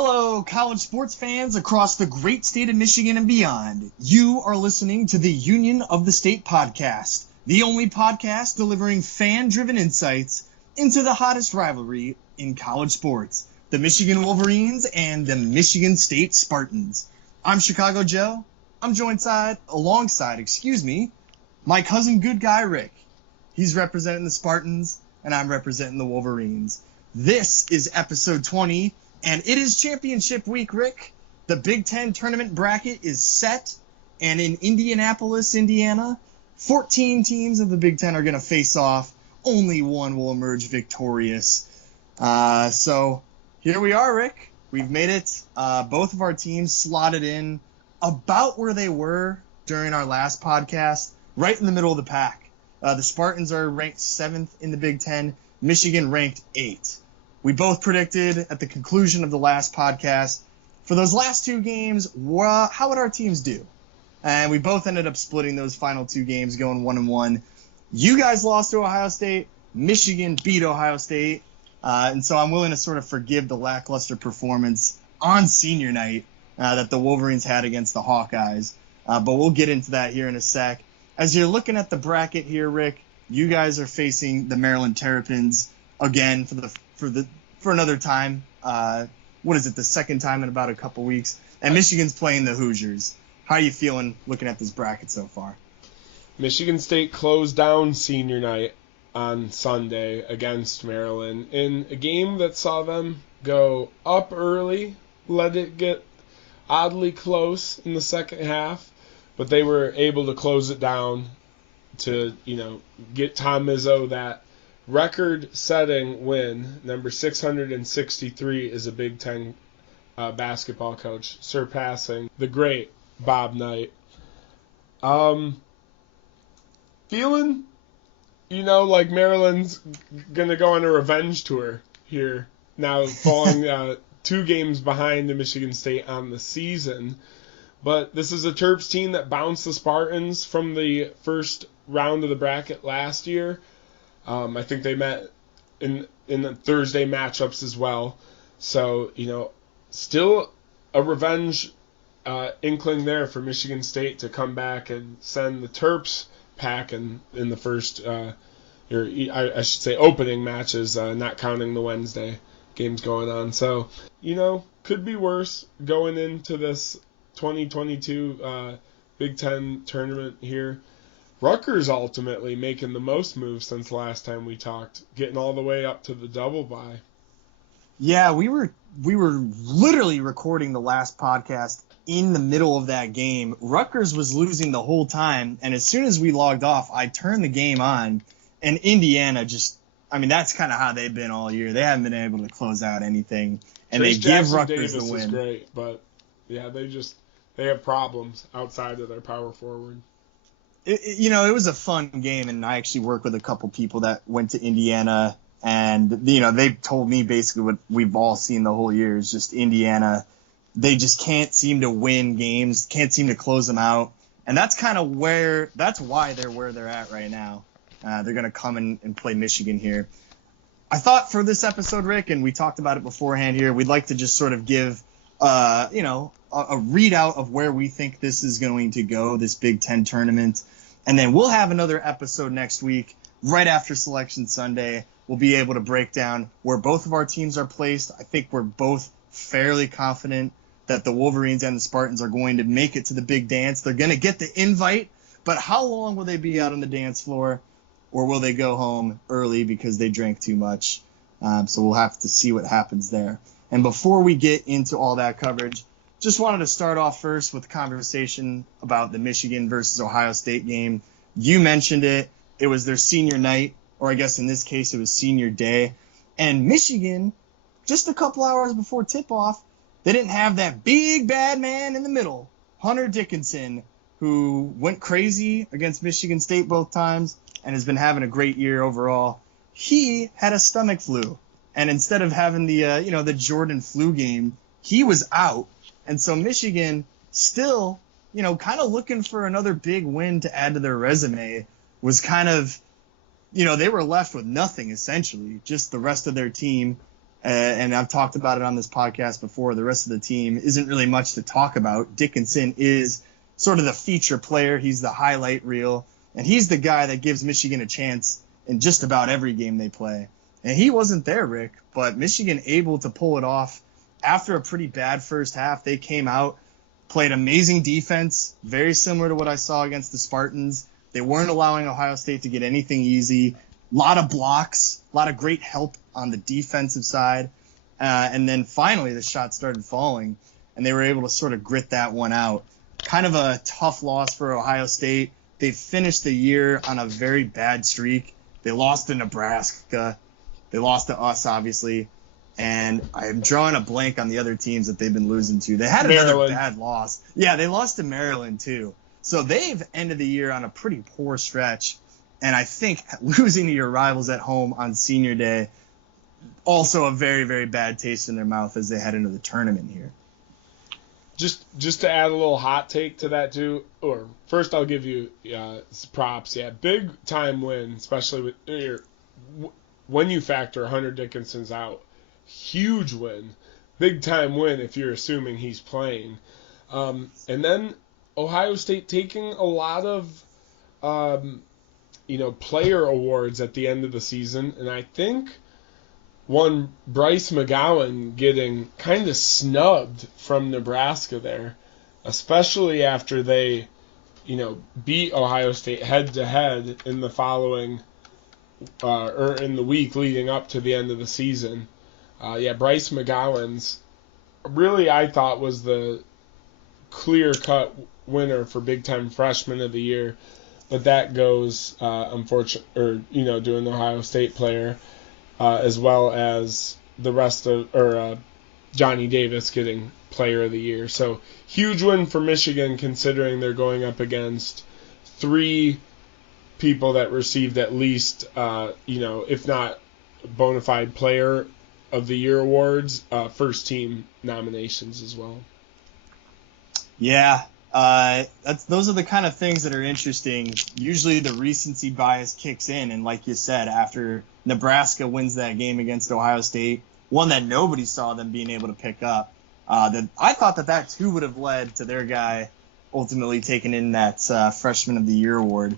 Hello, college sports fans across the great state of Michigan and beyond. You are listening to the Union of the State podcast, the only podcast delivering fan-driven insights into the hottest rivalry in college sports, the Michigan Wolverines and the Michigan State Spartans. I'm Chicago Joe. I'm joined alongside my cousin good guy Rick. He's representing the Spartans, and I'm representing the Wolverines. This is episode 20. And it is championship week, Rick. The Big Ten tournament bracket is set. And in Indianapolis, Indiana, 14 teams of the Big Ten are going to face off. Only one will emerge victorious. So here we are, Rick. We've made it. Both of our teams slotted in about where they were during our last podcast, right in the middle of the pack. The Spartans are ranked 7th in the Big Ten. Michigan ranked 8th. We both predicted at the conclusion of the last podcast, for those last two games, how would our teams do? And we both ended up splitting those final two games, going 1-1. You guys lost to Ohio State. Michigan beat Ohio State. And so I'm willing to sort of forgive the lackluster performance on senior night that the Wolverines had against the Hawkeyes. But we'll get into that here in a sec. As you're looking at the bracket here, Rick, you guys are facing the Maryland Terrapins again for another time. The second time in about a couple weeks. And Michigan's playing the Hoosiers. How are you feeling looking at this bracket so far? Michigan State closed down senior night on Sunday against Maryland in a game that saw them go up early, let it get oddly close in the second half, but they were able to close it down to, get Tom Izzo that record-setting win. Number 663 is a Big Ten basketball coach, surpassing the great Bob Knight. Feeling, like Maryland's going to go on a revenge tour here, now falling 2 games behind the Michigan State on the season. But this is a Terps team that bounced the Spartans from the first round of the bracket last year. I think they met in the Thursday matchups as well. So, still a revenge inkling there for Michigan State to come back and send the Terps pack in the first, I should say opening matches, not counting the Wednesday games going on. So, could be worse going into this 2022 Big Ten tournament here. Rutgers ultimately making the most moves since last time we talked, getting all the way up to the double bye. Yeah, we were literally recording the last podcast in the middle of that game. Rutgers was losing the whole time, and as soon as we logged off, I turned the game on, and Indiana that's kind of how they've been all year. They haven't been able to close out anything, and Trace they give Jackson Rutgers Davis the win. Is great, but yeah, they have problems outside of their power forward. It was a fun game, and I actually work with a couple people that went to Indiana, and, they told me basically what we've all seen the whole year is just Indiana. They just can't seem to win games, can't seem to close them out, and that's why they're where they're at right now. They're going to come and play Michigan here. I thought for this episode, Rick, and we talked about it beforehand here, we'd like to just sort of give, a readout of where we think this is going to go, this Big Ten tournament. And then we'll have another episode next week, right after Selection Sunday. We'll be able to break down where both of our teams are placed. I think we're both fairly confident that the Wolverines and the Spartans are going to make it to the big dance. They're going to get the invite, but how long will they be out on the dance floor? Or will they go home early because they drank too much? So we'll have to see what happens there. And before we get into all that coverage, just wanted to start off first with a conversation about the Michigan versus Ohio State game. You mentioned it. It was their senior night, or I guess in this case it was senior day. And Michigan, just a couple hours before tip-off, they didn't have that big bad man in the middle, Hunter Dickinson, who went crazy against Michigan State both times and has been having a great year overall. He had a stomach flu. And instead of having the Jordan flu game, he was out. And so Michigan still, kind of looking for another big win to add to their resume, was kind of, they were left with nothing, essentially, just the rest of their team and I've talked about it on this podcast before, the rest of the team isn't really much to talk about. Dickinson is sort of the feature player. He's the highlight reel, and he's the guy that gives Michigan a chance in just about every game they play. And he wasn't there, Rick, but Michigan able to pull it off after a pretty bad first half. They came out, played amazing defense, very similar to what I saw against the Spartans. They weren't allowing Ohio State to get anything easy. A lot of blocks, a lot of great help on the defensive side. And then finally the shots started falling, and they were able to sort of grit that one out. Kind of a tough loss for Ohio State. They finished the year on a very bad streak. They lost to Nebraska. They lost to us, obviously. And I'm drawing a blank on the other teams that they've been losing to. They had another bad loss. Yeah, they lost to Maryland, too. So they've ended the year on a pretty poor stretch. And I think losing to your rivals at home on senior day, also a very, very bad taste in their mouth as they head into the tournament here. Just to add a little hot take to that too, or first I'll give you props. Yeah, big time win, especially with when you factor Hunter Dickinson's out. Huge win, big time win if you're assuming he's playing. And then Ohio State taking a lot of player awards at the end of the season, and I think one Bryce McGowan getting kind of snubbed from Nebraska there, especially after they, beat Ohio State head to head in the following, or in the week leading up to the end of the season. Bryce McGowan's really, I thought, was the clear-cut winner for Big Time Freshman of the Year, but that goes, to an Ohio State player. As well as the rest of, Johnny Davis getting Player of the Year. So huge win for Michigan, considering they're going up against three people that received at least, if not bona fide Player of the Year awards, first team nominations as well. Yeah, those are the kind of things that are interesting. Usually the recency bias kicks in, and like you said, after Nebraska wins that game against Ohio State, one that nobody saw them being able to pick up, that I thought that too would have led to their guy ultimately taking in that Freshman of the Year award.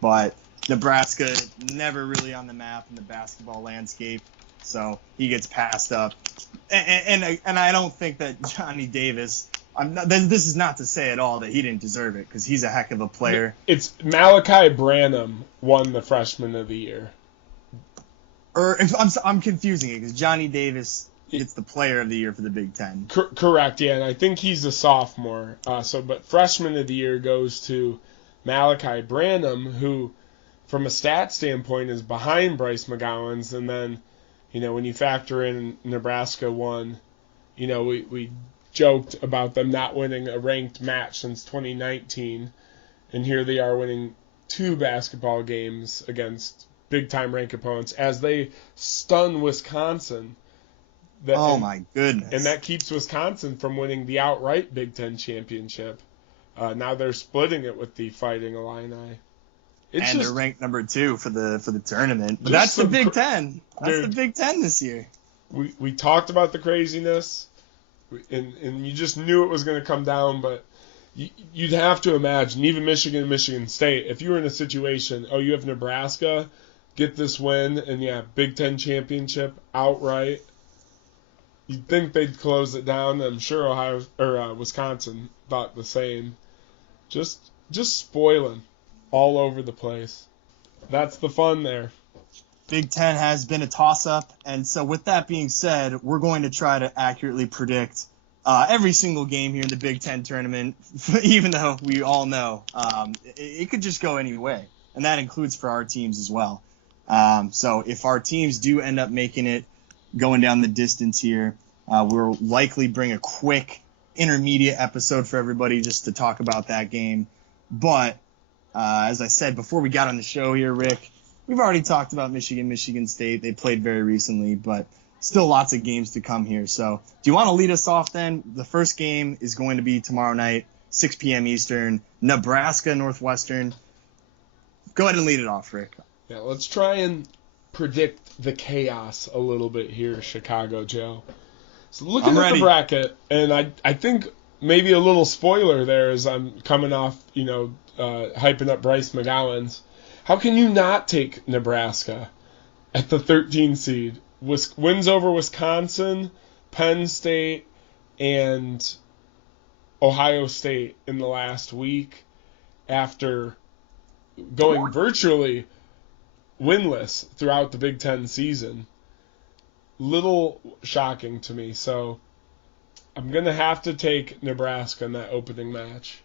But Nebraska never really on the map in the basketball landscape, so he gets passed up. And I don't think that Johnny Davis, this is not to say at all that he didn't deserve it, because he's a heck of a player. It's Malachi Branham won the Freshman of the Year. Or I'm confusing it, because Johnny Davis gets the Player of the Year for the Big Ten. Correct, yeah, and I think he's a sophomore. But Freshman of the Year goes to Malachi Branham, who, from a stat standpoint, is behind Bryce McGowan's. And then, when you factor in Nebraska won, we joked about them not winning a ranked match since 2019, and here they are winning 2 basketball games against big-time ranked opponents as they stun Wisconsin. My goodness. And that keeps Wisconsin from winning the outright Big Ten championship. Now they're splitting it with the Fighting Illini. They're ranked number 2 for the tournament. But that's the Big Ten. That's the Big Ten this year. We talked about the craziness, and you just knew it was going to come down, but you'd have to imagine, even Michigan and Michigan State, if you were in a situation, you have Nebraska get this win, and Big Ten championship outright, you'd think they'd close it down. I'm sure Wisconsin thought the same. Just spoiling all over the place. That's the fun there. Big Ten has been a toss-up, and so with that being said, we're going to try to accurately predict every single game here in the Big Ten tournament, even though we all know it could just go any way, and that includes for our teams as well. So if our teams do end up making it, going down the distance here, we'll likely bring a quick intermediate episode for everybody just to talk about that game. But as I said before we got on the show here, Rick, we've already talked about Michigan State. They played very recently, but still lots of games to come here. So do you want to lead us off then? The first game is going to be tomorrow night, 6 p.m. Eastern, Nebraska Northwestern. Go ahead and lead it off, Rick. Yeah, let's try and predict the chaos a little bit here, Chicago Joe. So looking I'm at ready. the bracket, and I think maybe a little spoiler there as I'm coming off, hyping up Bryce McGowan's. How can you not take Nebraska at the 13 seed? Wins over Wisconsin, Penn State, and Ohio State in the last week after going virtually winless throughout the Big Ten season. Little shocking to me. So I'm going to have to take Nebraska in that opening match.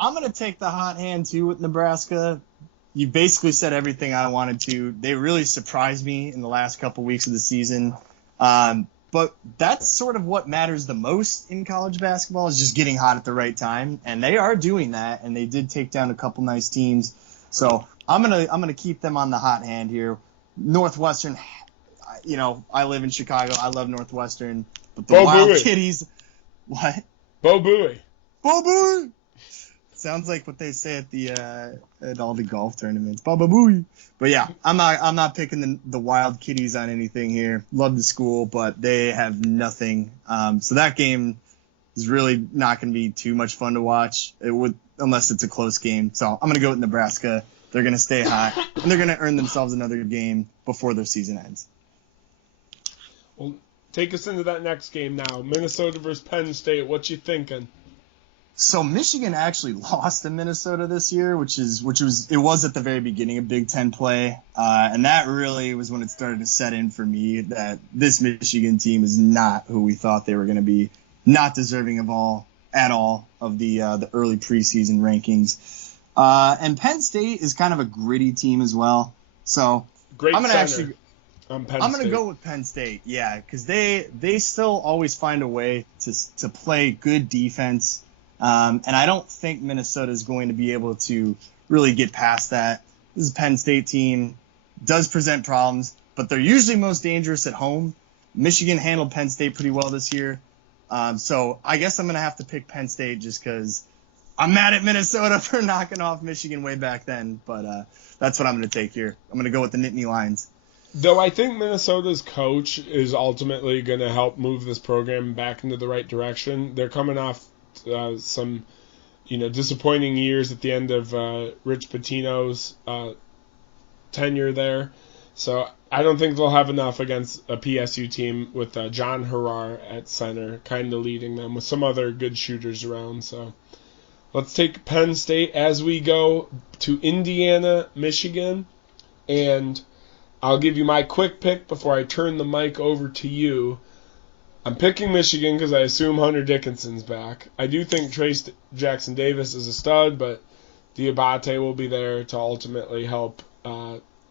I'm going to take the hot hand, too, with Nebraska. You basically said everything I wanted to. They really surprised me in the last couple weeks of the season. But that's sort of what matters the most in college basketball is just getting hot at the right time. And they are doing that, and they did take down a couple nice teams. So I'm gonna keep them on the hot hand here. Northwestern, I live in Chicago. I love Northwestern. But the Wild Kitties, what? Bo Buoy. Bo Buoy! Sounds like what they say at all the golf tournaments. Baba Booey. But yeah, I'm not picking the Wild Kitties on anything here. Love the school, but they have nothing. So that game is really not going to be too much fun to watch. It would, unless it's a close game. So I'm going to go with Nebraska. They're going to stay hot, and they're going to earn themselves another game before their season ends. Well, take us into that next game now. Minnesota versus Penn State. What you thinking? So Michigan actually lost to Minnesota this year, which was at the very beginning of Big Ten play, and that really was when it started to set in for me that this Michigan team is not who we thought they were going to be, not deserving of all of the early preseason rankings, and Penn State is kind of a gritty team as well. So I'm going to go with Penn State, yeah, because they still always find a way to play good defense. And I don't think Minnesota is going to be able to really get past that. This is a Penn State team, does present problems, but they're usually most dangerous at home. Michigan handled Penn State pretty well this year. So I guess I'm going to have to pick Penn State just because I'm mad at Minnesota for knocking off Michigan way back then. But that's what I'm going to take here. I'm going to go with the Nittany Lions. Though I think Minnesota's coach is ultimately going to help move this program back into the right direction. They're coming off some, disappointing years at the end of Rich Pitino's tenure there. So I don't think they'll have enough against a PSU team with John Harrar at center, kind of leading them with some other good shooters around. So let's take Penn State as we go to Indiana, Michigan. And I'll give you my quick pick before I turn the mic over to you. I'm picking Michigan because I assume Hunter Dickinson's back. I do think Trace Jackson Davis is a stud, but Diabate will be there to ultimately help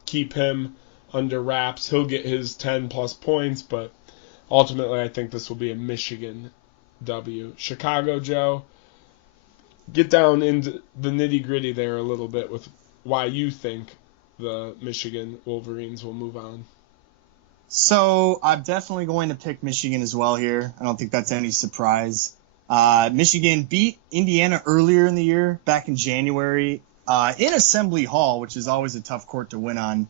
keep him under wraps. He'll get his 10-plus points, but ultimately I think this will be a Michigan W. Chicago, Joe, get down into the nitty-gritty there a little bit with why you think the Michigan Wolverines will move on. So I'm definitely going to pick Michigan as well here. I don't think that's any surprise. Michigan beat Indiana earlier in the year, back in January, in Assembly Hall, which is always a tough court to win on.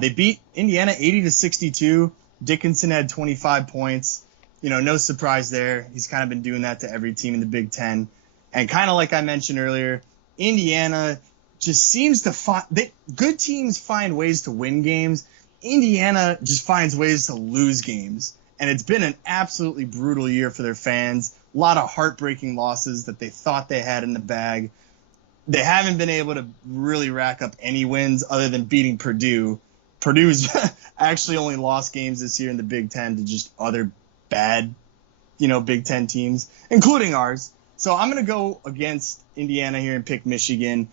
They beat Indiana 80-62. Dickinson had 25 points. No surprise there. He's kind of been doing that to every team in the Big Ten. And kind of like I mentioned earlier, Indiana just seems to find – good teams find ways to win games. Indiana just finds ways to lose games, and it's been an absolutely brutal year for their fans. A lot of heartbreaking losses that they thought they had in the bag. They haven't been able to really rack up any wins other than beating Purdue. Purdue's actually only lost games this year in the Big Ten to just other bad, Big Ten teams, including ours. So I'm going to go against Indiana here and pick Michigan.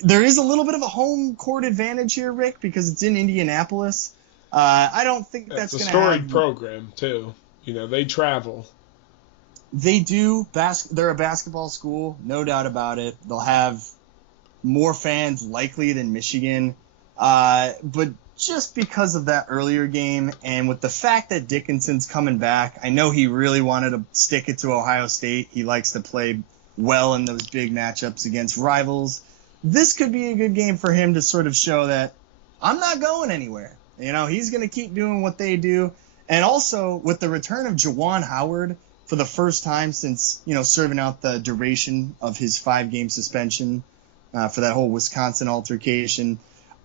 There is a little bit of a home court advantage here, Rick, because it's in Indianapolis. I don't think that's going to happen. It's a storied program, too. They travel. They do. They're a basketball school, no doubt about it. They'll have more fans likely than Michigan. But just because of that earlier game and with the fact that Dickinson's coming back, I know he really wanted to stick it to Ohio State. He likes to play well in those big matchups against rivals. This could be a good game for him to sort of show that, I'm not going anywhere. He's going to keep doing what they do. And also, with the return of JUWAN Howard for the first time since, serving out the duration of his 5-game suspension for that whole Wisconsin altercation,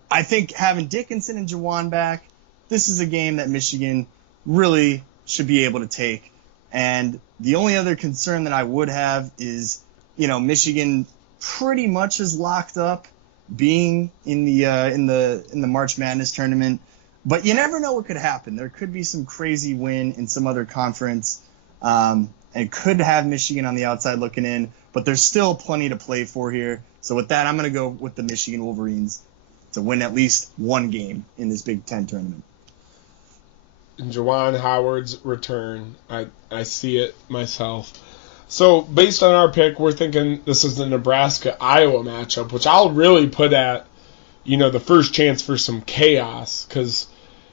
I think having Dickinson and JUWAN back, this is a game that Michigan really should be able to take. And the only other concern that I would have is, Michigan pretty much is locked up being in the March Madness tournament. But you never know what could happen. There could be some crazy win in some other conference, and could have Michigan on the outside looking in. But there's still plenty to play for here. So with that, I'm going to go with the Michigan Wolverines to win at least one game in this Big Ten tournament. JUWAN Howard's return, I see it myself. So based on our pick, we're thinking this is the Nebraska-Iowa matchup, which I'll really put at, the first chance for some chaos, because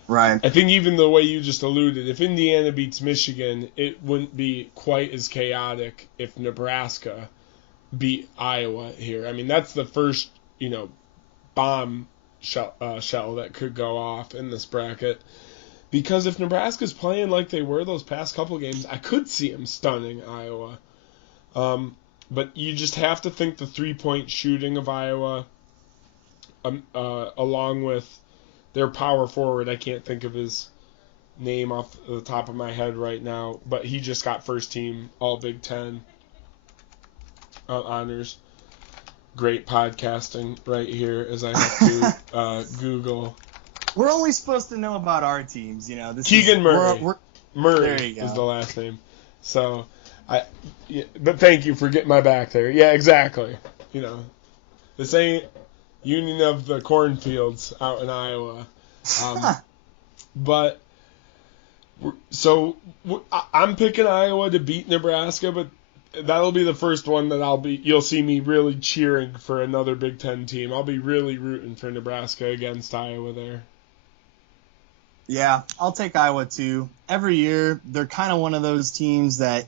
right. I think even the way you just alluded, if Indiana beats Michigan, it wouldn't be quite as chaotic if Nebraska beat Iowa here. I mean, that's the first, bomb shell that could go off in this bracket. Because if Nebraska's playing like they were those past couple games, I could see them stunning Iowa. But you just have to think the 3-point shooting of Iowa, along with their power forward, I can't think of his name off the top of my head right now, but he just got first team All Big Ten honors. Great podcasting right here as I have to Google. We're only supposed to know about our teams, Keegan Murray. Murray there you go. Is the last name. So, but thank you for getting my back there. Yeah, exactly. This ain't Union of the Cornfields out in Iowa. But, so, I'm picking Iowa to beat Nebraska, but that'll be the first one that you'll see me really cheering for another Big Ten team. I'll be really rooting for Nebraska against Iowa there. Yeah, I'll take Iowa too. Every year, they're kind of one of those teams that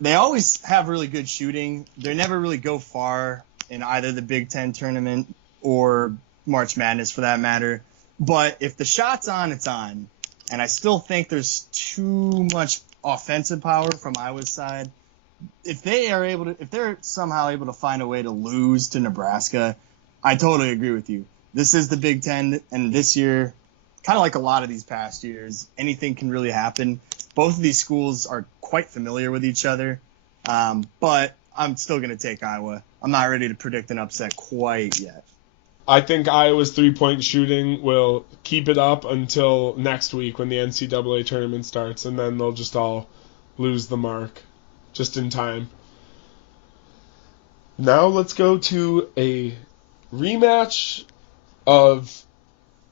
they always have really good shooting. They never really go far in either the Big Ten tournament or March Madness for that matter. But if the shot's on, it's on. And I still think there's too much offensive power from Iowa's side. If they're somehow able to find a way to lose to Nebraska, I totally agree with you. This is the Big Ten, and this year, kind of like a lot of these past years, anything can really happen. Both of these schools are quite familiar with each other, but I'm still going to take Iowa. I'm not ready to predict an upset quite yet. I think Iowa's 3-point shooting will keep it up until next week when the NCAA tournament starts, and then they'll just all lose the mark just in time. Now let's go to a rematch of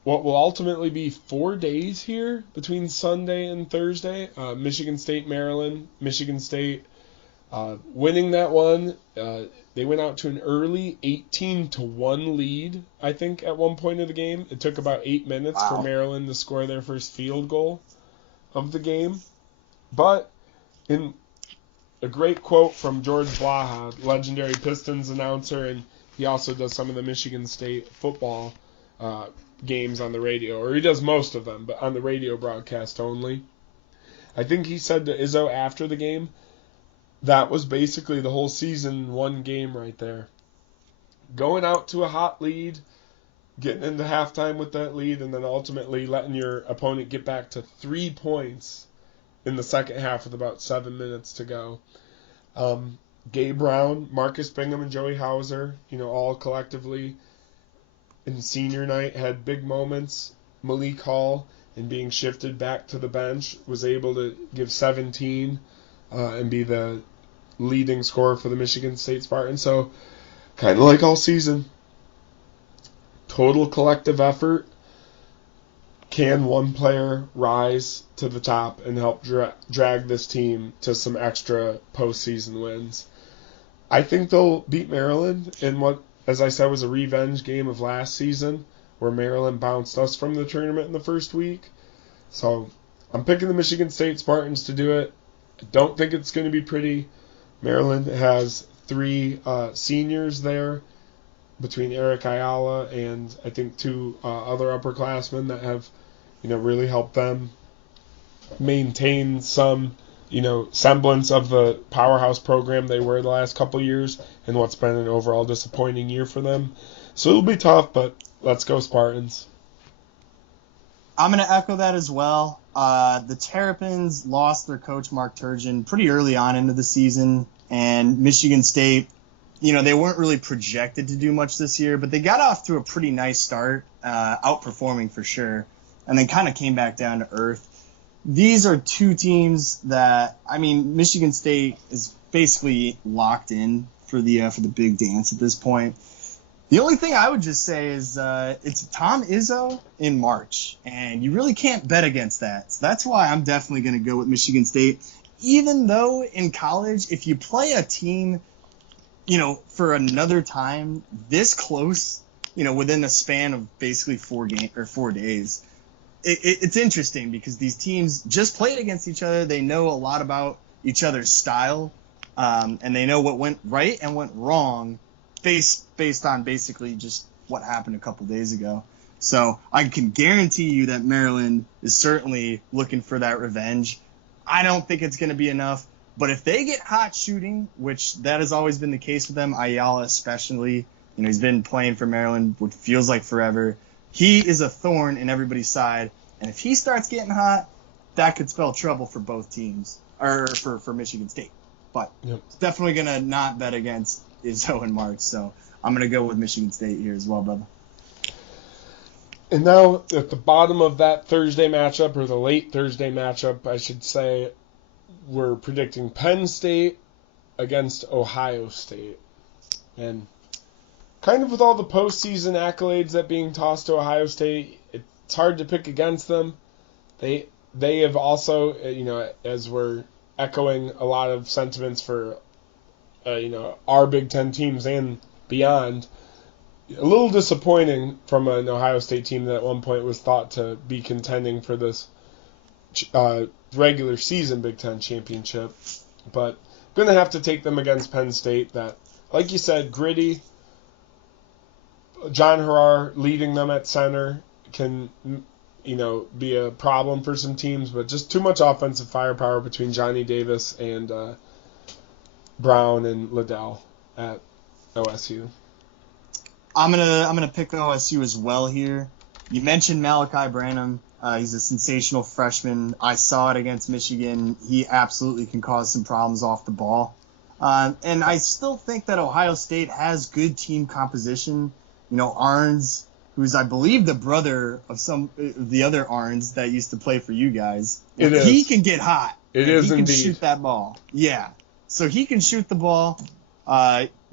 what will ultimately be 4 days here between Sunday and Thursday. Michigan State, Maryland. Michigan State winning that one. They went out to an early 18-1 lead, I think, at one point of the game. It took about 8 minutes for Maryland to score their first field goal of the game. But in a great quote from George Blaha, legendary Pistons announcer, and he also does some of the Michigan State football games on the radio, or he does most of them, but on the radio broadcast only. I think he said to IZZO after the game, that was basically the whole season, one game right there. Going out to a hot lead, getting into halftime with that lead, and then ultimately letting your opponent get back to 3 points in the second half with about 7 minutes to go. Gabe Brown, Marcus Bingham, and Joey Hauser, all collectively in senior night had big moments. Malik Hall, in being shifted back to the bench, was able to give 17 and be the leading scorer for the Michigan State Spartans. So, kind of like all season, total collective effort. Can one player rise to the top and help drag this team to some extra postseason wins? I think they'll beat Maryland in what, as I said, was a revenge game of last season, where Maryland bounced us from the tournament in the first week. So I'm picking the Michigan State Spartans to do it. I don't think it's going to be pretty. Maryland has 3 seniors there between Eric Ayala and I think two other upperclassmen that have, really helped them maintain some, semblance of the powerhouse program they were the last couple of years and what's been an overall disappointing year for them. So it'll be tough, but let's go Spartans. I'm going to echo that as well. The Terrapins lost their coach, Mark Turgeon, pretty early on into the season, and Michigan State, they weren't really projected to do much this year, but they got off to a pretty nice start, outperforming for sure, and then kind of came back down to earth. These are two teams that, Michigan State is basically locked in for the big dance at this point. The only thing I would just say is it's Tom Izzo in March, and you really can't bet against that. So that's why I'm definitely going to go with Michigan State, even though in college, if you play a team, for another time this close, within a span of basically 4 days, it's interesting because these teams just played against each other. They know a lot about each other's style, and they know what went right and went wrong based on basically just what happened a couple days ago. So I can guarantee you that Maryland is certainly looking for that revenge. I don't think it's going to be enough, but if they get hot shooting, which that has always been the case with them, Ayala especially, he's been playing for Maryland, which feels like forever. He is a thorn in everybody's side, and if he starts getting hot, that could spell trouble for both teams, or for Michigan State. But Definitely going to not bet against Izzo in March, so I'm going to go with Michigan State here as well, brother. And now at the bottom of that Thursday matchup, or the late Thursday matchup, I should say, we're predicting Penn State against Ohio State. And kind of with all the postseason accolades that being tossed to Ohio State, it's hard to pick against them. They have also, as we're echoing a lot of sentiments for our Big Ten teams and beyond, a little disappointing from an Ohio State team that at one point was thought to be contending for this regular season Big Ten championship. But going to have to take them against Penn State that, like you said, gritty. John Harrar leading them at center can, be a problem for some teams, but just too much offensive firepower between Johnny Davis and Brown and Liddell at OSU. I'm gonna pick OSU as well here. You mentioned Malachi Branham. He's a sensational freshman. I saw it against Michigan. He absolutely can cause some problems off the ball. And I still think that Ohio State has good team composition. Arns, who's I believe the brother of some the other Arns that used to play for you guys. He can get hot. It is indeed. He indeed. can shoot that ball. Yeah. So he can shoot the ball.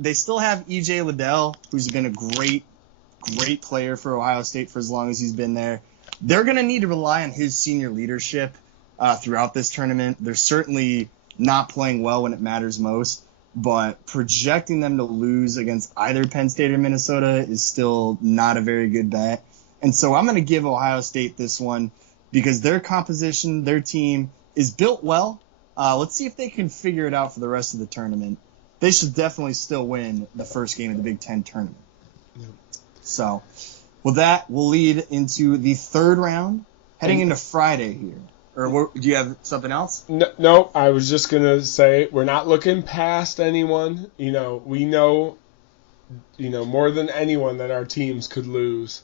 They still have E.J. Liddell, who's been a great player for Ohio State for as long as he's been there. They're going to need to rely on his senior leadership throughout this tournament. They're certainly not playing well when it matters most, but projecting them to lose against either Penn State or Minnesota is still not a very good bet. And so I'm going to give Ohio State this one because their composition, their team is built well. Let's see if they can figure it out for the rest of the tournament. They should definitely still win the first game of the Big Ten tournament. Yep. So with that, we'll lead into the third round, heading into Friday here. Or do you have something else? No, I was just going to say we're not looking past anyone. We know, more than anyone that our teams could lose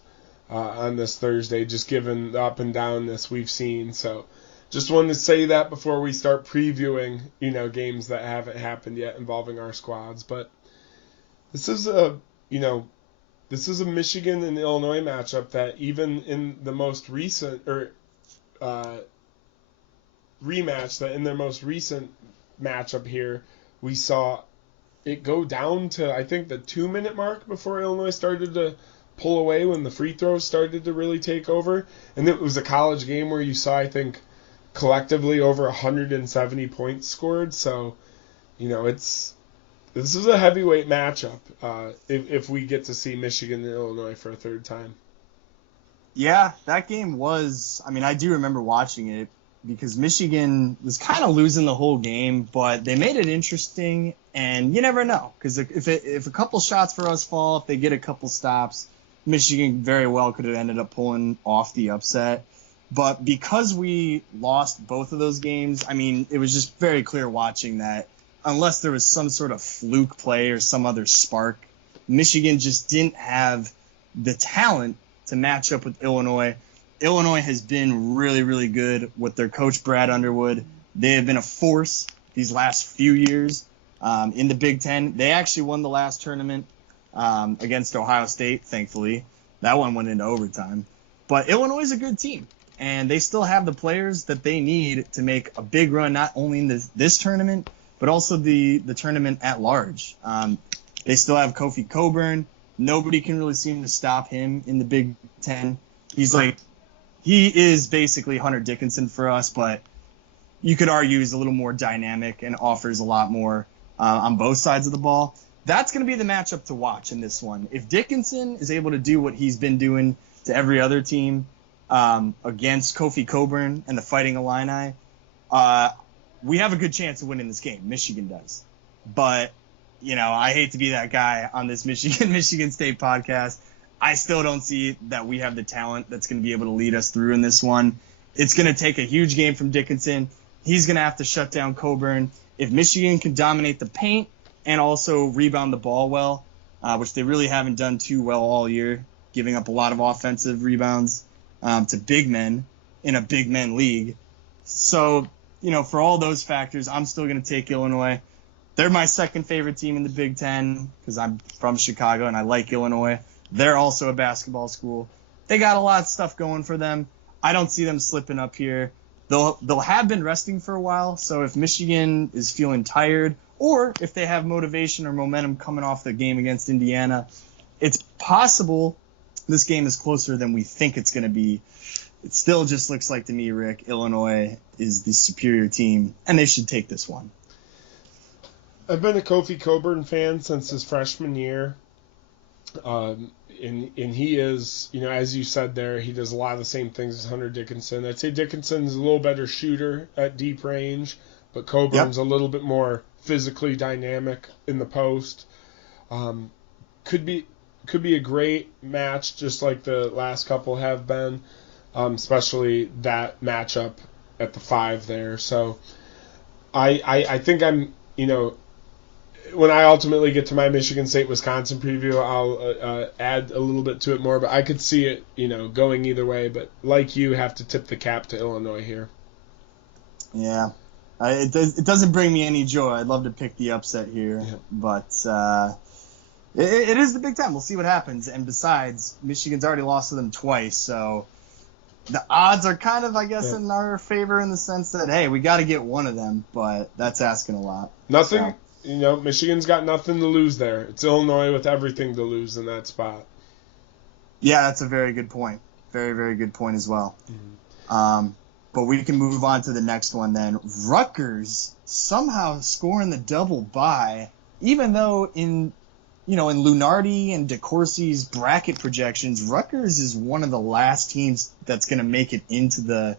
on this Thursday, just given the up and downness we've seen. So just wanted to say that before we start previewing, games that haven't happened yet involving our squads. But this is a Michigan and Illinois matchup that even in the most recent rematch, that in their most recent matchup here, we saw it go down to, I think, the 2-minute mark before Illinois started to pull away when the free throws started to really take over. And it was a college game where you saw, I think, collectively over 170 points scored. So, this is a heavyweight matchup if we get to see Michigan and Illinois for a third time. Yeah, that game was, I do remember watching it. because Michigan was kind of losing the whole game, but they made it interesting, and you never know, because if a couple shots for us fall, if they get a couple stops, Michigan very well could have ended up pulling off the upset. But because we lost both of those games, I mean, it was just very clear watching that unless there was some sort of fluke play or some other spark, Michigan just didn't have the talent to match up with Illinois. Illinois has been really, really good with their coach, Brad Underwood. They have been a force these last few years in the Big Ten. They actually won the last tournament against Ohio State, thankfully. That one went into overtime. But Illinois is a good team, and they still have the players that they need to make a big run, not only in this tournament, but also the tournament at large. They still have Kofi Cockburn. Nobody can really seem to stop him in the Big Ten. He is basically Hunter Dickinson for us, but you could argue he's a little more dynamic and offers a lot more on both sides of the ball. That's going to be the matchup to watch in this one. If Dickinson is able to do what he's been doing to every other team against Kofi Cockburn and the Fighting Illini, we have a good chance of winning this game. Michigan does. But, I hate to be that guy on this Michigan State podcast. I still don't see that we have the talent that's going to be able to lead us through in this one. It's going to take a huge game from Dickinson. He's going to have to shut down Cockburn. If Michigan can dominate the paint and also rebound the ball well, which they really haven't done too well all year, giving up a lot of offensive rebounds to big men in a big men league. So, for all those factors, I'm still going to take Illinois. They're my second favorite team in the Big Ten because I'm from Chicago and I like Illinois. They're also a basketball school. They got a lot of stuff going for them. I don't see them slipping up here. They'll have been resting for a while, so if Michigan is feeling tired or if they have motivation or momentum coming off the game against Indiana, it's possible this game is closer than we think it's going to be. It still just looks like to me, Rick, Illinois is the superior team, and they should take this one. I've been a Kofi Cockburn fan since his freshman year. And he is, as you said there, he does a lot of the same things as Hunter Dickinson. I'd say Dickinson's a little better shooter at deep range, but Coburn's a little bit more physically dynamic in the post. Could be a great match, just like the last couple have been, especially that matchup at the 5 there. So I think I'm, when I ultimately get to my Michigan State-Wisconsin preview, I'll add a little bit to it more, but I could see it, going either way. But like you, have to tip the cap to Illinois here. Yeah. It doesn't bring me any joy. I'd love to pick the upset here, but it is the Big Ten. We'll see what happens. And besides, Michigan's already lost to them twice, so the odds are kind of, I guess, in our favor in the sense that, hey, we got to get one of them, but that's asking a lot. Nothing. Michigan's got nothing to lose there. It's Illinois with everything to lose in that spot. Yeah, that's a very good point. Very, very good point as well. Mm-hmm. But we can move on to the next one then. Rutgers somehow scoring the double bye, even though in Lunardi and DeCourcy's bracket projections, Rutgers is one of the last teams that's going to make it into the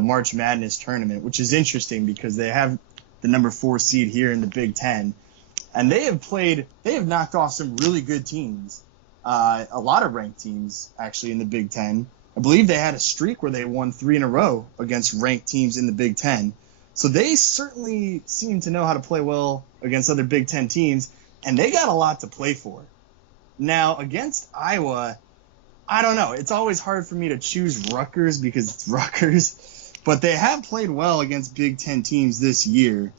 March Madness tournament, which is interesting because they have the number 4 seed here in the Big Ten. And they have knocked off some really good teams, a lot of ranked teams, actually, in the Big Ten. I believe they had a streak where they won 3 in a row against ranked teams in the Big Ten. So they certainly seem to know how to play well against other Big Ten teams, and they got a lot to play for. Now, against Iowa, I don't know. It's always hard for me to choose Rutgers because it's Rutgers. But they have played well against Big Ten teams this year.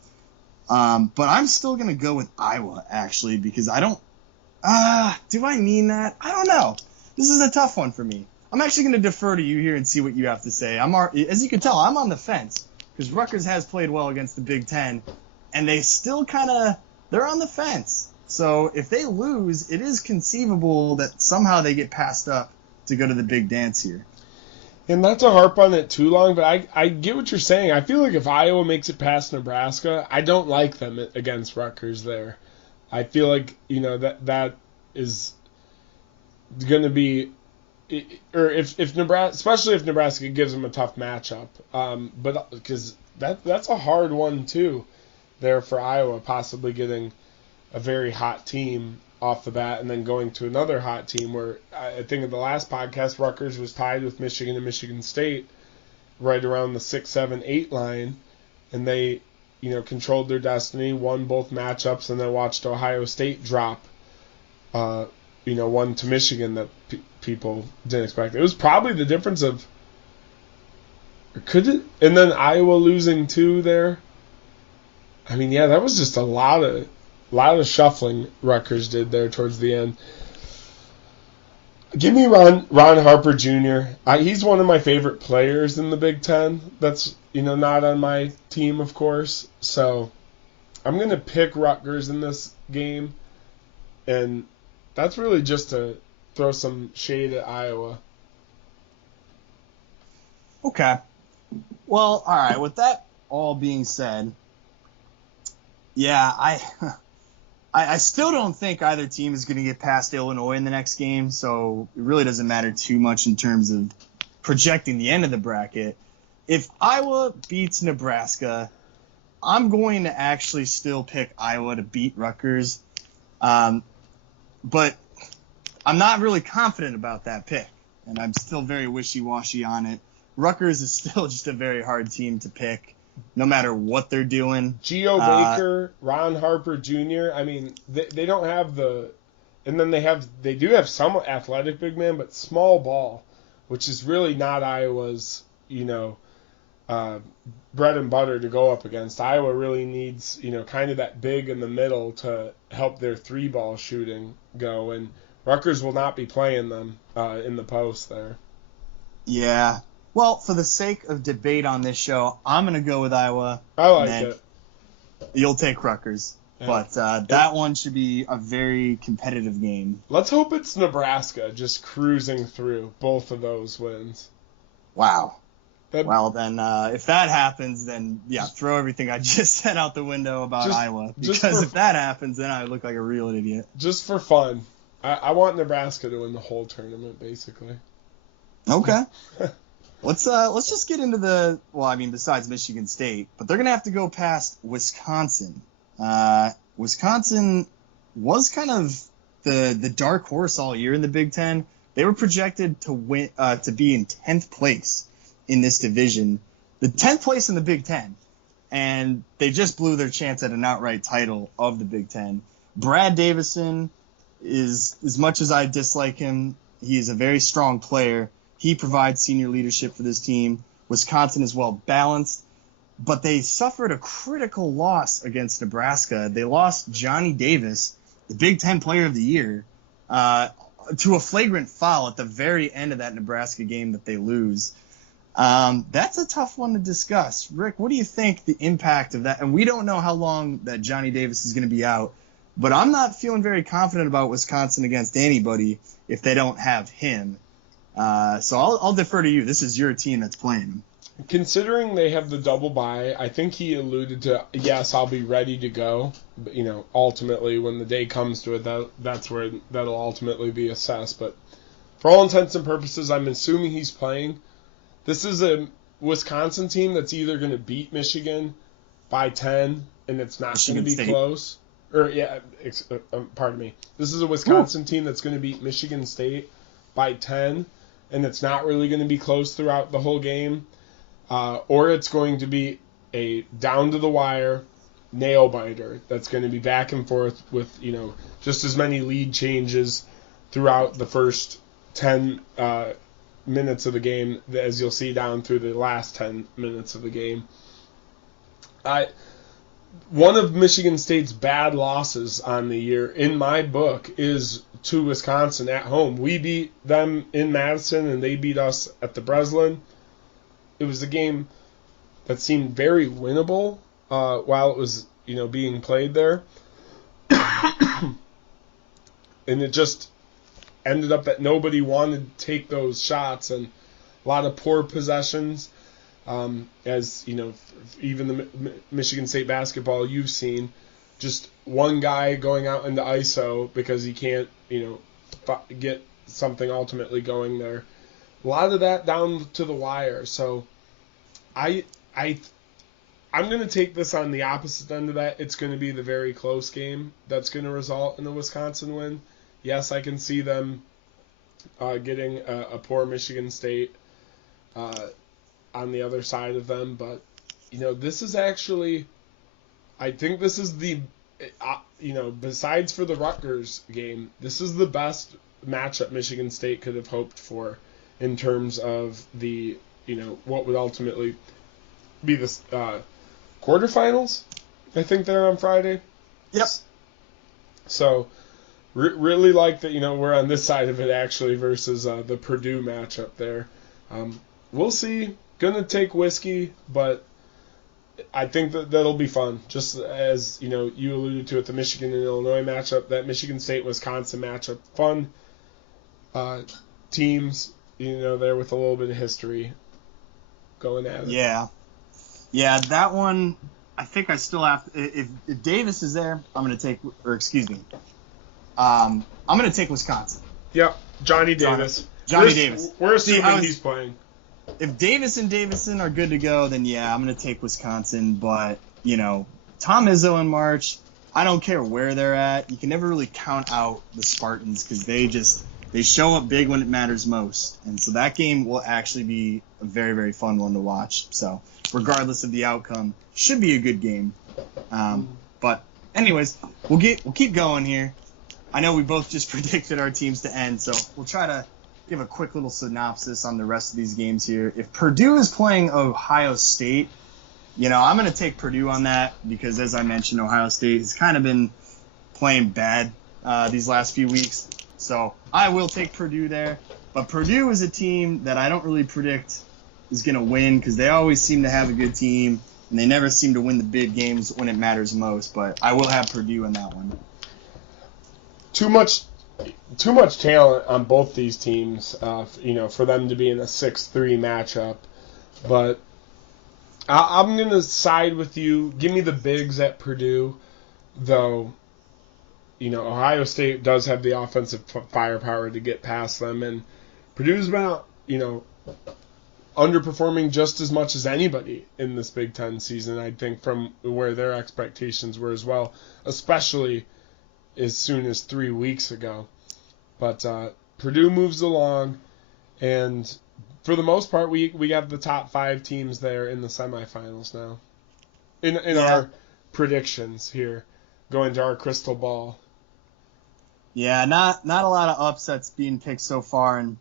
But I'm still going to go with Iowa, actually, because I don't – do I mean that? I don't know. This is a tough one for me. I'm actually going to defer to you here and see what you have to say. As you can tell, I'm on the fence because Rutgers has played well against the Big Ten, and they still they're on the fence. So if they lose, it is conceivable that somehow they get passed up to go to the big dance here. And not to harp on it too long, but I get what you're saying. I feel like if Iowa makes it past Nebraska, I don't like them against Rutgers there. I feel like, that is going to be, or if Nebraska, especially if Nebraska gives them a tough matchup, but because that's a hard one too, there for Iowa, possibly getting a very hot team off the bat and then going to another hot team where I think in the last podcast Rutgers was tied with Michigan and Michigan State right around the 6, 7, 8 line, and they controlled their destiny, won both matchups, and then watched Ohio State drop one to Michigan that people didn't expect. It was probably the difference of, and then Iowa losing 2 there. I mean, yeah, that was just a lot of shuffling Rutgers did there towards the end. Give me Ron Harper Jr. He's one of my favorite players in the Big Ten. That's not on my team, of course. So I'm gonna pick Rutgers in this game, and that's really just to throw some shade at Iowa. Okay. Well, all right. With that all being said, yeah, I still don't think either team is going to get past Illinois in the next game, so it really doesn't matter too much in terms of projecting the end of the bracket. If Iowa beats Nebraska, I'm going to actually still pick Iowa to beat Rutgers, but I'm not really confident about that pick, and I'm still very wishy-washy on it. Rutgers is still just a very hard team to pick, no matter what they're doing. Geo Baker, Ron Harper Jr. I mean, they don't have and then they do have some athletic big man, but small ball, which is really not Iowa's, bread and butter to go up against. Iowa really needs, kind of that big in the middle to help their 3-ball shooting go, and Rutgers will not be playing them in the post there. Yeah. Well, for the sake of debate on this show, I'm going to go with Iowa. I like it. You'll take Rutgers. Yeah. But that one should be a very competitive game. Let's hope it's Nebraska just cruising through both of those wins. Wow. Well, then if that happens, then, yeah, throw everything I just said out the window about Iowa. Because if that happens, then I look like a real idiot. Just for fun. I want Nebraska to win the whole tournament, basically. Okay. Let's just get into besides Michigan State, but they're going to have to go past Wisconsin. Wisconsin was kind of the dark horse all year in the Big Ten. They were projected to win, to be in 10th place in this division, the 10th place in the Big Ten, and they just blew their chance at an outright title of the Big Ten. Brad Davison is, as much as I dislike him, he is a very strong player. He provides senior leadership for this team. Wisconsin is well balanced, but they suffered a critical loss against Nebraska. They lost Johnny Davis, the Big Ten Player of the Year, to a flagrant foul at the very end of that Nebraska game that they lose. That's a tough one to discuss. Rick, what do you think the impact of that? And we don't know how long that Johnny Davis is going to be out, but I'm not feeling very confident about Wisconsin against anybody if they don't have him. So I'll defer to you. This is your team that's playing him. Considering they have the double bye, I think he alluded to, yes, I'll be ready to go. But, ultimately, when the day comes to it, that's where that'll ultimately be assessed. But for all intents and purposes, I'm assuming he's playing. This is a Wisconsin team that's either going to beat Michigan by 10, and it's not going to be close. Pardon me. This is a Wisconsin team that's going to beat Michigan State by 10, and it's not really going to be close throughout the whole game. Or it's going to be a down-to-the-wire nail-biter that's going to be back and forth with, just as many lead changes throughout the first 10 minutes of the game as you'll see down through the last 10 minutes of the game. One of Michigan State's bad losses on the year, in my book, is to Wisconsin at home. We beat them in Madison, and they beat us at the Breslin. It was a game that seemed very winnable while it was, being played there. And it just ended up that nobody wanted to take those shots, and a lot of poor possessions. As, even the Michigan State basketball you've seen, just one guy going out into IZZO because he can't, get something ultimately going there. A lot of that down to the wire. So I'm going to take this on the opposite end of that. It's going to be the very close game that's going to result in a Wisconsin win. Yes, I can see them getting a poor Michigan State on the other side of them. But, this is actually, I think this is the, besides for the Rutgers game, this is the best matchup Michigan State could have hoped for in terms of the, what would ultimately be the quarterfinals. I think they're on Friday. Yep. So, really like that, we're on this side of it actually versus the Purdue matchup there. We'll see. Gonna take whiskey, but I think that'll be fun. Just as, you alluded to at the Michigan and Illinois matchup, that Michigan State-Wisconsin matchup, fun teams, there with a little bit of history going at it. Yeah. Yeah, that one, I think I still have to, if Davis is there, I'm going to take, I'm going to take Wisconsin. Yep, Johnny Davis. Johnny Davis. We're assuming he's playing. If Davis and Davison are good to go, then yeah, I'm going to take Wisconsin. But, Tom Izzo in March, I don't care where they're at. You can never really count out the Spartans because they show up big when it matters most. And so that game will actually be a very, very fun one to watch. So regardless of the outcome, should be a good game. But anyways, we'll keep going here. I know we both just predicted our teams to end, so we'll try to give a quick little synopsis on the rest of these games here. If Purdue is playing Ohio State, I'm going to take Purdue on that because, as I mentioned, Ohio State has kind of been playing bad these last few weeks. So I will take Purdue there. But Purdue is a team that I don't really predict is going to win because they always seem to have a good team, and they never seem to win the big games when it matters most. But I will have Purdue in that one. Too much talent on both these teams, for them to be in a 6-3 matchup. But I'm going to side with you. Give me the bigs at Purdue, though, Ohio State does have the offensive firepower to get past them. And Purdue's been, underperforming just as much as anybody in this Big Ten season, I think, from where their expectations were as well, especially as soon as 3 weeks ago. But Purdue moves along, and for the most part, we have the top 5 teams there in the semifinals now. In our predictions here, going to our crystal ball. Yeah, not a lot of upsets being picked so far, and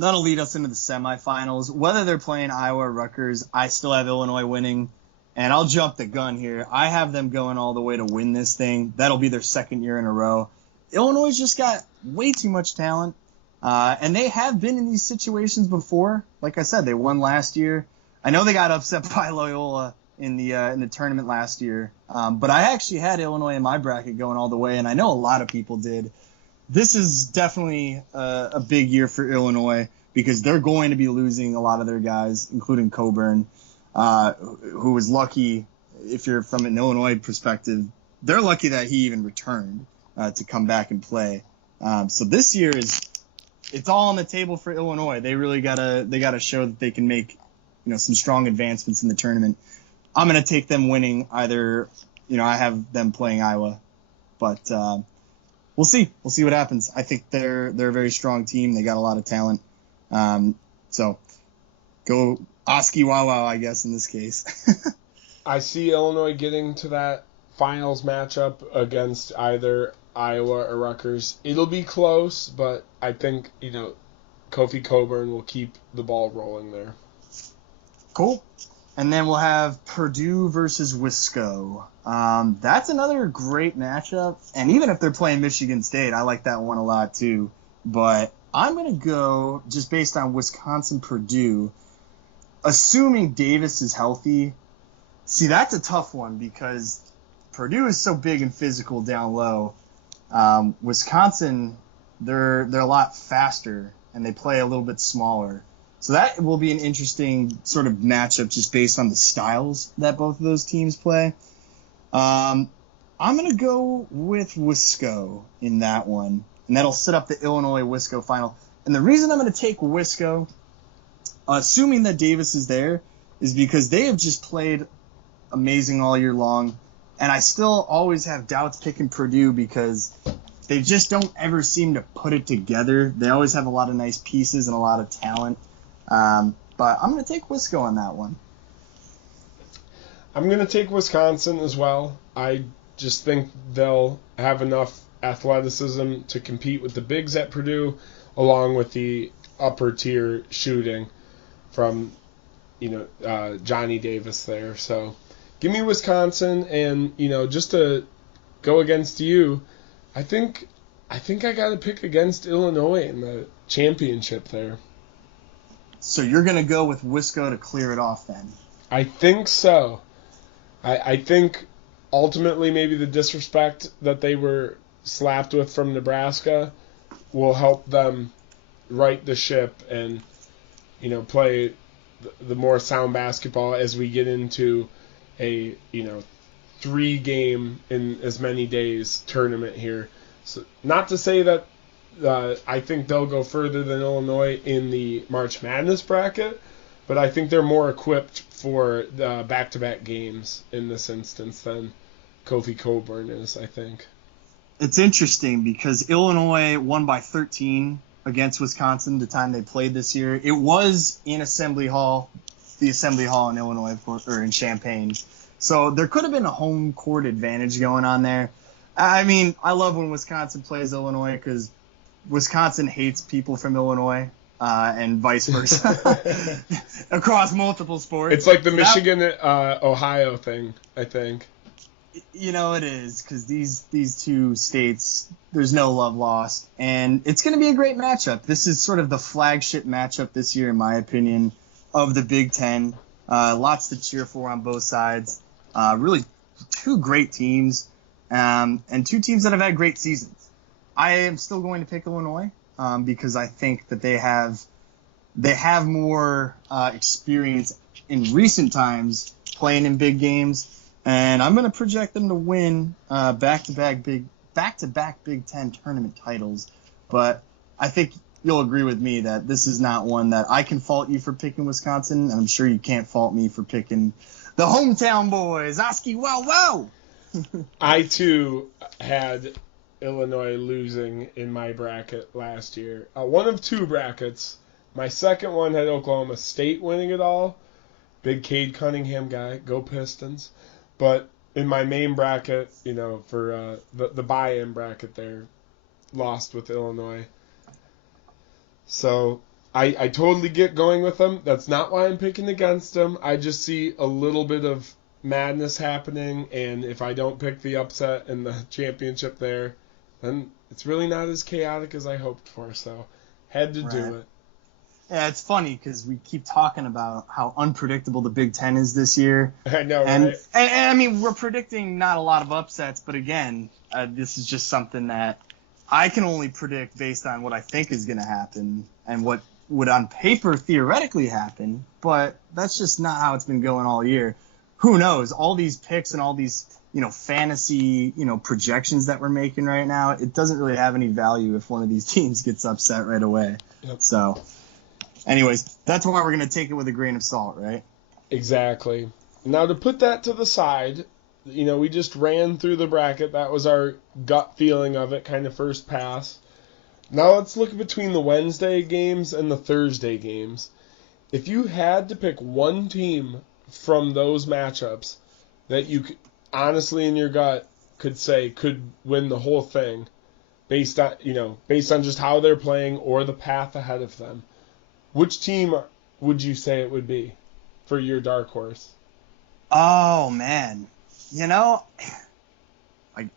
that'll lead us into the semifinals. Whether they're playing Iowa or Rutgers, I still have Illinois winning. And I'll jump the gun here. I have them going all the way to win this thing. That'll be their second year in a row. Illinois just got way too much talent. And they have been in these situations before. Like I said, they won last year. I know they got upset by Loyola in the tournament last year. But I actually had Illinois in my bracket going all the way, and I know a lot of people did. This is definitely a big year for Illinois because they're going to be losing a lot of their guys, including Coburn. Who was lucky, if you're from an Illinois perspective, they're lucky that he even returned to come back and play. So this year it's all on the table for Illinois. They really gotta show that they can make some strong advancements in the tournament. I'm gonna take them winning either. I have them playing Iowa, but we'll see. We'll see what happens. I think they're a very strong team. They got a lot of talent. So go. Oski Wawa, I guess, in this case. I see Illinois getting to that finals matchup against either Iowa or Rutgers. It'll be close, but I think, Kofi Coburn will keep the ball rolling there. Cool. And then we'll have Purdue versus Wisco. That's another great matchup. And even if they're playing Michigan State, I like that one a lot too. But I'm going to go, just based on Wisconsin-Purdue, assuming Davis is healthy. See, that's a tough one because Purdue is so big and physical down low. Wisconsin, they're a lot faster and they play a little bit smaller. So that will be an interesting sort of matchup just based on the styles that both of those teams play. I'm going to go with Wisco in that one. and that'll set up the Illinois-Wisco final. And the reason I'm going to take Wisco, assuming that Davis is there, is because they have just played amazing all year long, and I still always have doubts picking Purdue because they just don't ever seem to put it together. They always have a lot of nice pieces and a lot of talent. But I'm going to take Wisco on that one. I'm going to take Wisconsin as well. I just think they'll have enough athleticism to compete with the bigs at Purdue, along with the upper tier shooting from, Johnny Davis there. So give me Wisconsin, and, just to go against you, I think I got to pick against Illinois in the championship there. So you're going to go with Wisco to clear it off then? I think so. I think ultimately maybe the disrespect that they were slapped with from Nebraska will help them right the ship and, play the more sound basketball as we get into a, 3-game in as many days tournament here. So not to say that I think they'll go further than Illinois in the March Madness bracket, but I think they're more equipped for the back-to-back games in this instance than Kofi Cockburn is, I think. It's interesting because Illinois won by 13 against Wisconsin the time they played this year. It was in Assembly Hall, the Assembly Hall in Illinois, of course, or in Champaign. So there could have been a home court advantage going on there. I mean, I love when Wisconsin plays Illinois because Wisconsin hates people from Illinois, and vice versa, across multiple sports. It's like the Michigan-Ohio thing, I think. It is, because these two states, there's no love lost. And it's going to be a great matchup. This is sort of the flagship matchup this year, in my opinion, of the Big Ten. Lots to cheer for on both sides. Really, two great teams, and two teams that have had great seasons. I am still going to pick Illinois because I think that they have more experience in recent times playing in big games. And I'm going to project them to win back-to-back Big Ten tournament titles. But I think you'll agree with me that this is not one that I can fault you for picking Wisconsin, and I'm sure you can't fault me for picking the hometown boys. Oski, wow, wow! I, too, had Illinois losing in my bracket last year. One of two brackets. My second one had Oklahoma State winning it all. Big Cade Cunningham guy. Go Pistons. But in my main bracket, for the buy-in bracket there, lost with Illinois. So I totally get going with them. That's not why I'm picking against them. I just see a little bit of madness happening, and if I don't pick the upset in the championship there, then it's really not as chaotic as I hoped for. So had to do it. Yeah, it's funny because we keep talking about how unpredictable the Big Ten is this year. I know, and, right? And I mean, we're predicting not a lot of upsets, but again, this is just something that I can only predict based on what I think is going to happen and what would on paper theoretically happen, but that's just not how it's been going all year. Who knows? All these picks and all these, fantasy, projections that we're making right now, it doesn't really have any value if one of these teams gets upset right away. Yep. So anyways, that's why we're going to take it with a grain of salt, right? Exactly. Now, to put that to the side, we just ran through the bracket. That was our gut feeling of it, kind of first pass. Now let's look between the Wednesday games and the Thursday games. If you had to pick one team from those matchups that you honestly in your gut could say could win the whole thing based on just how they're playing or the path ahead of them, which team would you say it would be for your dark horse? Oh, man.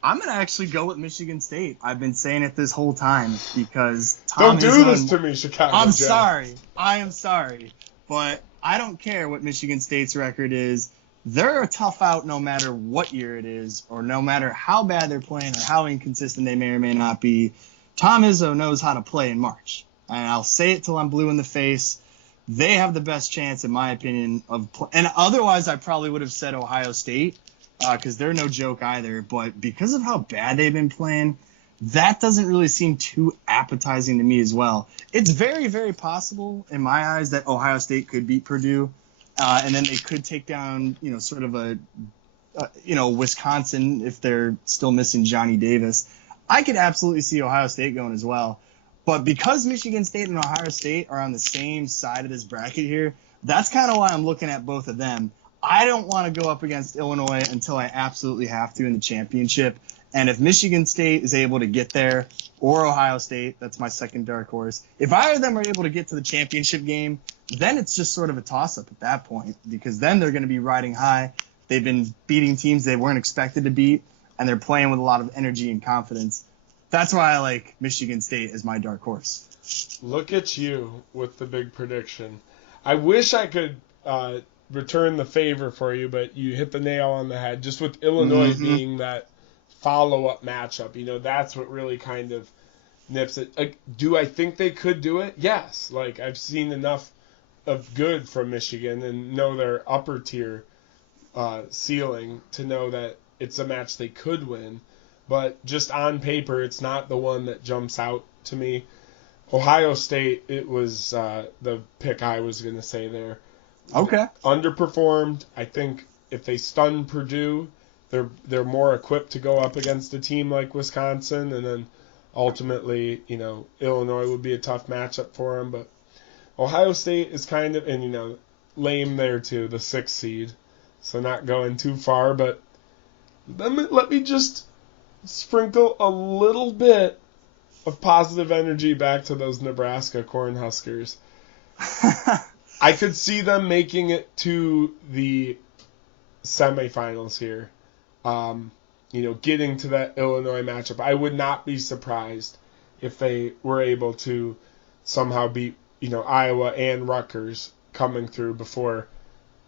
I'm going to actually go with Michigan State. I've been saying it this whole time because Tom Don't do this to me, Chicago. I'm sorry. I am sorry. But I don't care what Michigan State's record is. They're a tough out no matter what year it is or no matter how bad they're playing or how inconsistent they may or may not be. Tom Izzo knows how to play in March. And I'll say it till I'm blue in the face. They have the best chance, in my opinion, and otherwise I probably would have said Ohio State because they're no joke either. But because of how bad they've been playing, that doesn't really seem too appetizing to me as well. It's very, very possible in my eyes that Ohio State could beat Purdue, and then they could take down, sort of a Wisconsin if they're still missing Johnny Davis. I could absolutely see Ohio State going as well. But because Michigan State and Ohio State are on the same side of this bracket here, that's kind of why I'm looking at both of them. I don't want to go up against Illinois until I absolutely have to in the championship. And if Michigan State is able to get there, or Ohio State, that's my second dark horse. If either of them are able to get to the championship game, then it's just sort of a toss-up at that point, because then they're going to be riding high. They've been beating teams they weren't expected to beat, and they're playing with a lot of energy and confidence. That's why I like Michigan State as my dark horse. Look at you with the big prediction. I wish I could return the favor for you, but you hit the nail on the head. Just with Illinois being that follow-up matchup, that's what really kind of nips it. Do I think they could do it? Yes. I've seen enough of good from Michigan and know their upper tier ceiling to know that it's a match they could win. But just on paper, it's not the one that jumps out to me. Ohio State, it was the pick I was going to say there. Okay. Underperformed. I think if they stun Purdue, they're more equipped to go up against a team like Wisconsin, and then ultimately, Illinois would be a tough matchup for them. But Ohio State is kind of, and lame there too, the 6th seed, so not going too far. But let me just sprinkle a little bit of positive energy back to those Nebraska Cornhuskers. I could see them making it to the semifinals here. Getting to that Illinois matchup. I would not be surprised if they were able to somehow beat, Iowa and Rutgers coming through before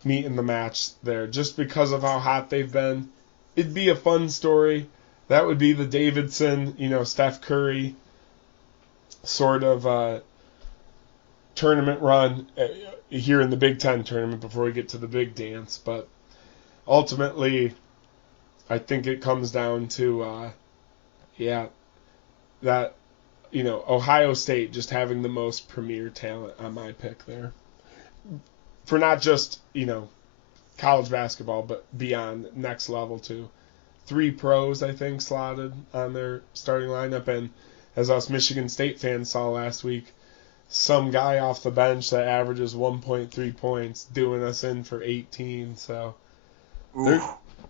meeting the match there. Just because of how hot they've been. It'd be a fun story. That would be the Davidson, Steph Curry sort of tournament run here in the Big Ten tournament before we get to the big dance. But ultimately, I think it comes down to, that, Ohio State just having the most premier talent on my pick there. For not just, college basketball, but beyond, next level too. 3 pros, I think, slotted on their starting lineup. And as us Michigan State fans saw last week, some guy off the bench that averages 1.3 points doing us in for 18. So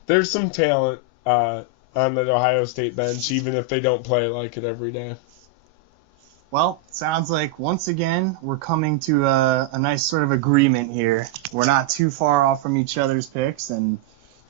there's some talent on the Ohio State bench, even if they don't play like it every day. Well, sounds like once again we're coming to a nice sort of agreement here. We're not too far off from each other's picks, and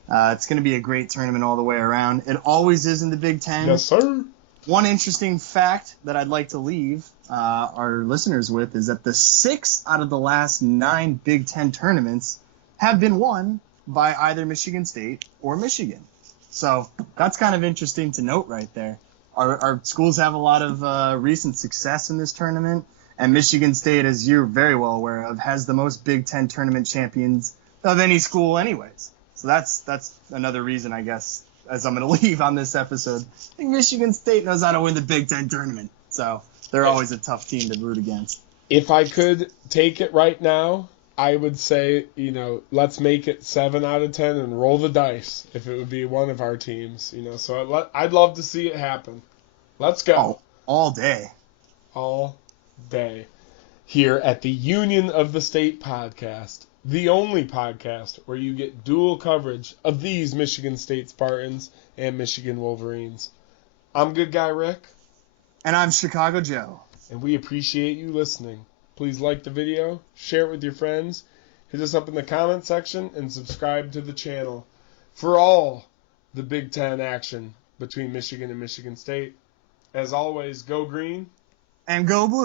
it's going to be a great tournament all the way around. It always is in the Big Ten. Yes, sir. One interesting fact that I'd like to leave our listeners with is that the 6 out of the last 9 Big Ten tournaments have been won by either Michigan State or Michigan. So that's kind of interesting to note right there. Our schools have a lot of recent success in this tournament, and Michigan State, as you're very well aware of, has the most Big Ten tournament champions of any school anyways. So that's another reason, I guess, as I'm going to leave on this episode. I think Michigan State knows how to win the Big Ten tournament, so they're always a tough team to root against. If I could take it right now, I would say, let's make it 7 out of 10 and roll the dice if it would be one of our teams. So I'd love to see it happen. Let's go. Oh, all day. All day. Here at the Union of the State podcast, the only podcast where you get dual coverage of these Michigan State Spartans and Michigan Wolverines. I'm Good Guy Rick. And I'm Chicago Joe. And we appreciate you listening. Please like the video, share it with your friends, hit us up in the comment section, and subscribe to the channel for all the Big Ten action between Michigan and Michigan State. As always, go green. And go blue.